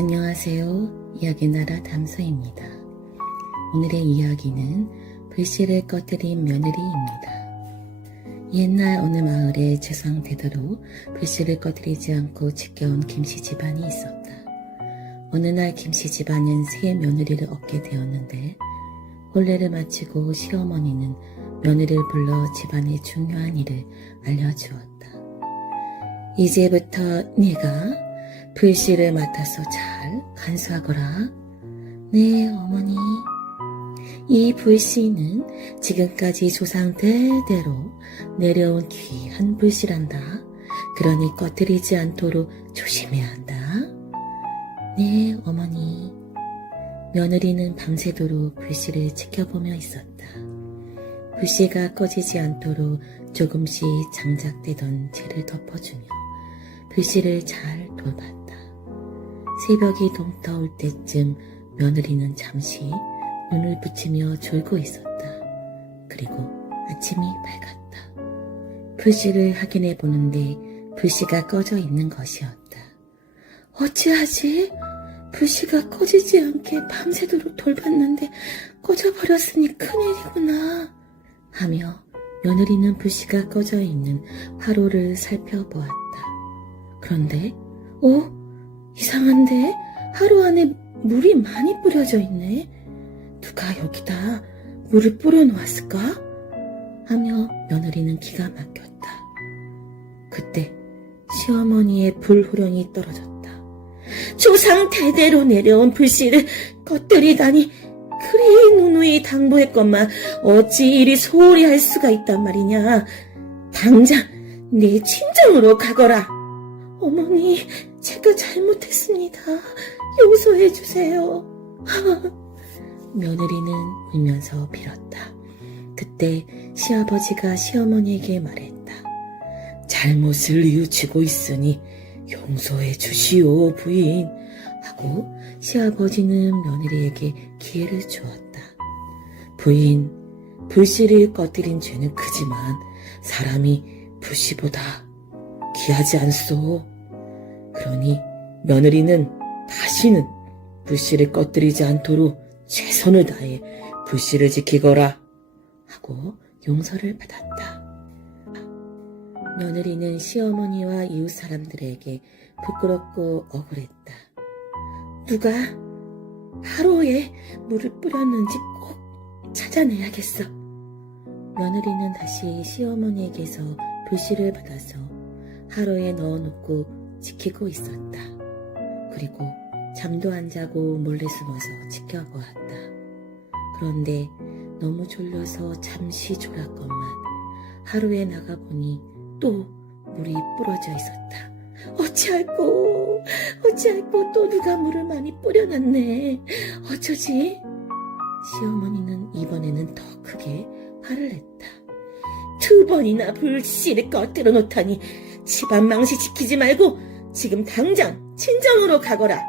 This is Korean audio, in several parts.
안녕하세요. 이야기나라 담소입니다. 오늘의 이야기는 불씨를 꺼뜨린 며느리입니다. 옛날 어느 마을에 제상대대로 불씨를 꺼뜨리지 않고 지켜온 김씨 집안이 있었다. 어느 날 김씨 집안은 새 며느리를 얻게 되었는데 혼례를 마치고 시어머니는 며느리를 불러 집안의 중요한 일을 알려주었다. 이제부터 네가 불씨를 맡아서 잘 간수하거라. 네, 어머니. 이 불씨는 지금까지 조상 대대로 내려온 귀한 불씨란다. 그러니 꺼뜨리지 않도록 조심해야 한다. 네, 어머니. 며느리는 밤새도록 불씨를 지켜보며 있었다. 불씨가 꺼지지 않도록 조금씩 장작되던 재를 덮어주며 불씨를 잘 돌봤다. 새벽이 동터올 때쯤 며느리는 잠시 눈을 붙이며 졸고 있었다. 그리고 아침이 밝았다. 불씨를 확인해 보는데 불씨가 꺼져 있는 것이었다. 어찌하지? 불씨가 꺼지지 않게 밤새도록 돌봤는데 꺼져버렸으니 큰일이구나 하며 며느리는 불씨가 꺼져 있는 화로를 살펴보았다. 그런데 이상한데? 화로 안에 물이 많이 뿌려져 있네. 누가 여기다 물을 뿌려놓았을까? 하며 며느리는 기가 막혔다. 그때 시어머니의 불호령이 떨어졌다. 조상 대대로 내려온 불씨를 꺼뜨리다니 그리 누누이 당부했건만 어찌 이리 소홀히 할 수가 있단 말이냐. 당장 네 친정으로 가거라. 어머니, 제가 잘못했습니다. 용서해 주세요. 며느리는 울면서 빌었다. 그때 시아버지가 시어머니에게 말했다. 잘못을 뉘우치고 있으니 용서해 주시오, 부인. 하고 시아버지는 며느리에게 기회를 주었다. 부인, 불씨를 꺼뜨린 죄는 크지만 사람이 불씨보다 귀하지 않소. 그러니 며느리는 다시는 불씨를 꺼뜨리지 않도록 최선을 다해 불씨를 지키거라 하고 용서를 받았다. 며느리는 시어머니와 이웃 사람들에게 부끄럽고 억울했다. 누가 화로에 물을 뿌렸는지 꼭 찾아내야겠어. 며느리는 다시 시어머니에게서 불씨를 받아서 화로에 넣어놓고 지키고 있었다. 그리고 잠도 안 자고 몰래 숨어서 지켜보았다. 그런데 너무 졸려서 잠시 졸았건만 하루에 나가보니 또 물이 뿌려져 있었다. 어찌할꼬 또 누가 물을 많이 뿌려놨네. 어쩌지? 시어머니는 이번에는 더 크게 화를 냈다. 2번이나 불씨를 꺼뜨려 놓다니 집안 망신 지키지 말고 지금 당장 친정으로 가거라.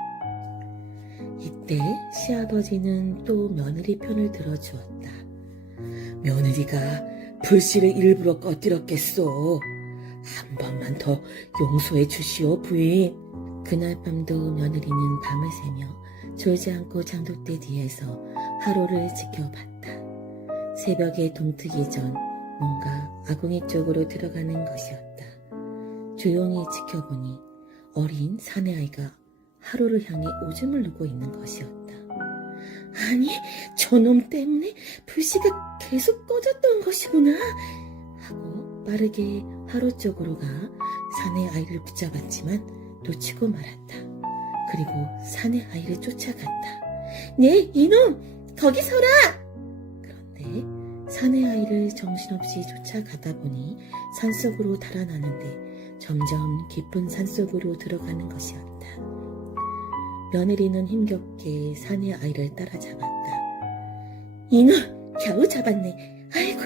이때 시아버지는 또 며느리 편을 들어주었다. 며느리가 불씨를 일부러 꺼뜨렸겠소. 한 번만 더 용서해 주시오, 부인. 그날 밤도 며느리는 밤을 새며 졸지 않고 장독대 뒤에서 하루를 지켜봤다. 새벽에 동트기 전 뭔가 아궁이 쪽으로 들어가는 것이었다. 조용히 지켜보니 어린 사내아이가 하루를 향해 오줌을 누고 있는 것이었다. 아니, 저놈 때문에 불씨가 계속 꺼졌던 것이구나 하고 빠르게 하루 쪽으로 가 사내아이를 붙잡았지만 놓치고 말았다. 그리고 사내아이를 쫓아갔다. 네, 이놈! 거기 서라! 그런데 사내아이를 정신없이 쫓아가다 보니 산속으로 달아나는데 점점 깊은 산속으로 들어가는 것이었다. 며느리는 힘겹게 사내아이를 따라잡았다. 이놈! 겨우 잡았네. 아이고,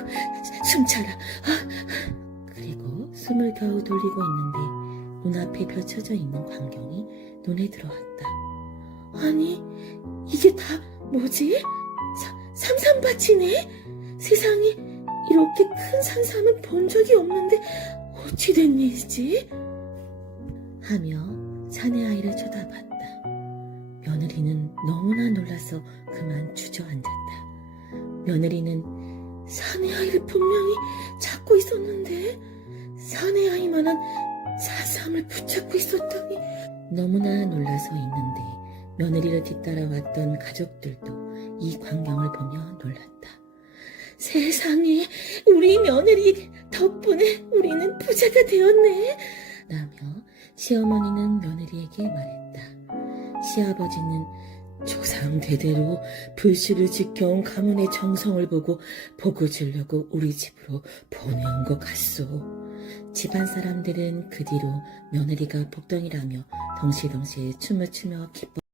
숨차라. 그리고 숨을 겨우 돌리고 있는데 눈앞에 펼쳐져 있는 광경이 눈에 들어왔다. 아니, 이게 다 뭐지? 삼삼밭이네? 세상에 이렇게 큰 산삼은 본 적이 없는데 어찌 된 일이지? 하며 사내아이를 쳐다봤다. 너무나 놀라서 그만 주저앉았다. 며느리는 사내 아이를 분명히 찾고 있었는데 사내 아이만한 사삼을 붙잡고 있었다니. 너무나 놀라서 있는데 며느리를 뒤따라왔던 가족들도 이 광경을 보며 놀랐다. 세상에, 우리 며느리 덕분에 우리는 부자가 되었네 라며 시어머니는 며느리에게 말했다. 시아버지는 조상 대대로 불씨를 지켜온 가문의 정성을 보고 복을 주려고 우리 집으로 보내온 것 같소. 집안 사람들은 그 뒤로 며느리가 복덩이라며 덩실덩실 춤을 추며 기뻐